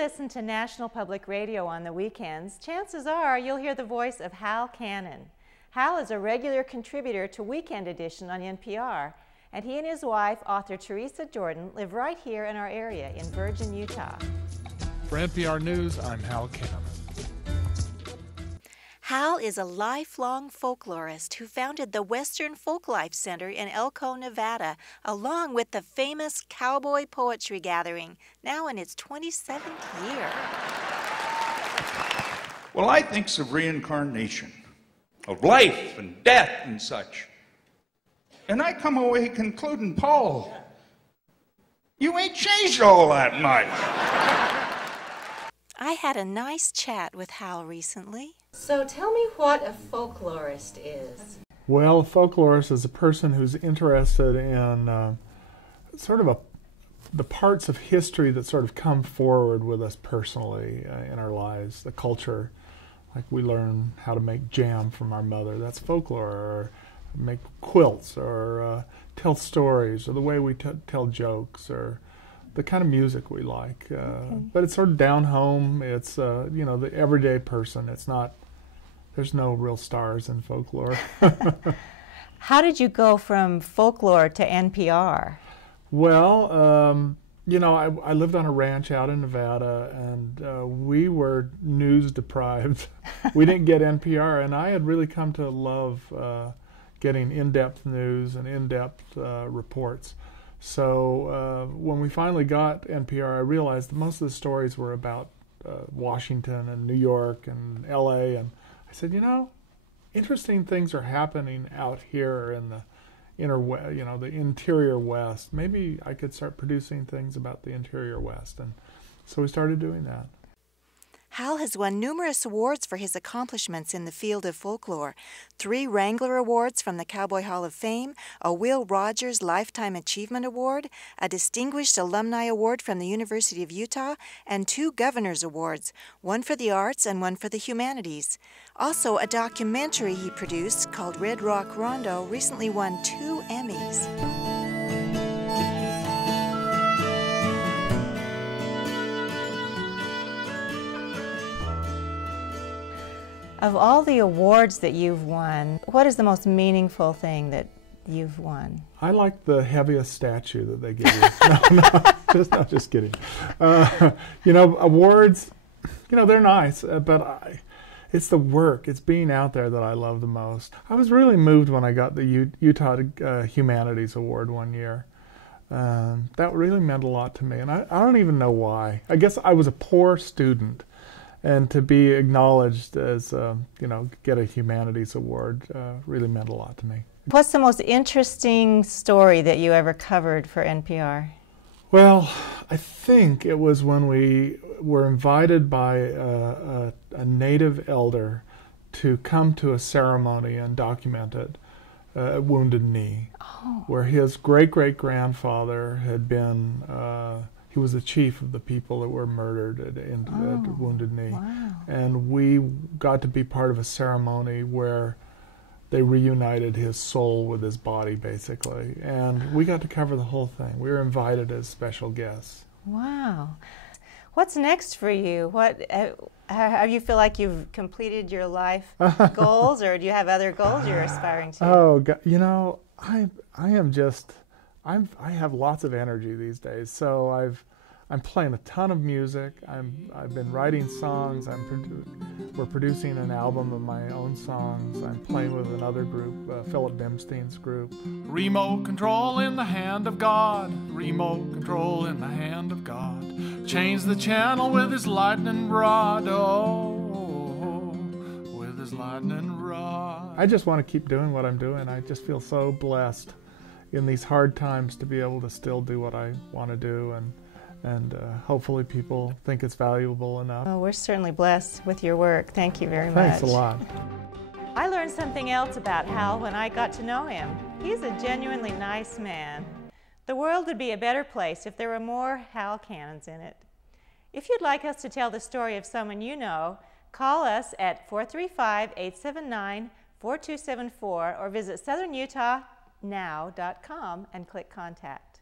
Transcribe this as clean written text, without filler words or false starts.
listen to National Public Radio on the weekends, chances are you'll hear the voice of Hal Cannon. Hal is a regular contributor to Weekend Edition on NPR, and he and his wife, author Teresa Jordan, live right here in our area in Virgin, Utah. For NPR News, I'm Hal Cannon. Hal is a lifelong folklorist who founded the Western Folklife Center in Elko, Nevada, along with the famous Cowboy Poetry Gathering, now in its 27th year. Well, I think of reincarnation, of life and death and such. And I come away concluding, Paul, you ain't changed all that much. I had a nice chat with Hal recently. So tell me what a folklorist is. Well, a folklorist is a person who's interested in the parts of history that sort of come forward with us personally in our lives, the culture. Like we learn how to make jam from our mother, that's folklore, or make quilts, or tell stories, or the way we tell jokes, or the kind of music we like. But it's sort of down home. It's, the everyday person. It's not, there's no real stars in folklore. How did you go from folklore to NPR? Well, I lived on a ranch out in Nevada, and we were news deprived. We didn't get NPR, and I had really come to love getting in-depth news and in-depth reports. So when we finally got NPR, I realized that most of the stories were about Washington and New York and LA, and I said, interesting things are happening out here in the the interior West. Maybe I could start producing things about the interior West, and so we started doing that. Hal has won numerous awards for his accomplishments in the field of folklore. 3 Wrangler Awards from the Cowboy Hall of Fame, a Will Rogers Lifetime Achievement Award, a Distinguished Alumni Award from the University of Utah, and 2 Governor's Awards, one for the arts and one for the humanities. Also, a documentary he produced called Red Rock Rondo recently won 2 Emmys. Of all the awards that you've won, what is the most meaningful thing that you've won? I like the heaviest statue that they give you. Just kidding. Awards, they're nice, but it's the work, it's being out there that I love the most. I was really moved when I got the Utah Humanities Award one year. That really meant a lot to me, and I don't even know why. I guess I was a poor student. And to be acknowledged as, get a humanities award really meant a lot to me. What's the most interesting story that you ever covered for NPR? Well, I think it was when we were invited by a native elder to come to a ceremony and document it at Wounded Knee, where his great-great-grandfather had been... he was the chief of the people that were murdered at Wounded Knee. Wow. And we got to be part of a ceremony where they reunited his soul with his body, basically. And we got to cover the whole thing. We were invited as special guests. Wow. What's next for you? How do you feel like you've completed your life goals, or do you have other goals you're aspiring to? Oh, God, I have lots of energy these days, so I'm playing a ton of music. I've been writing songs. We're producing an album of my own songs. I'm playing with another group, Philip Bimstein's group. Remote control in the hand of God. Remote control in the hand of God. Change the channel with his lightning rod. Oh, with his lightning rod. I just want to keep doing what I'm doing. I just feel so blessed in these hard times to be able to still do what I want to do, and hopefully people think it's valuable enough. Oh, we're certainly blessed with your work. Thank you very much. Thanks a lot. I learned something else about Hal when I got to know him. He's a genuinely nice man. The world would be a better place if there were more Hal Cannons in it. If you'd like us to tell the story of someone you know, call us at 435-879-4274 or visit southernutahnow.com and click Contact.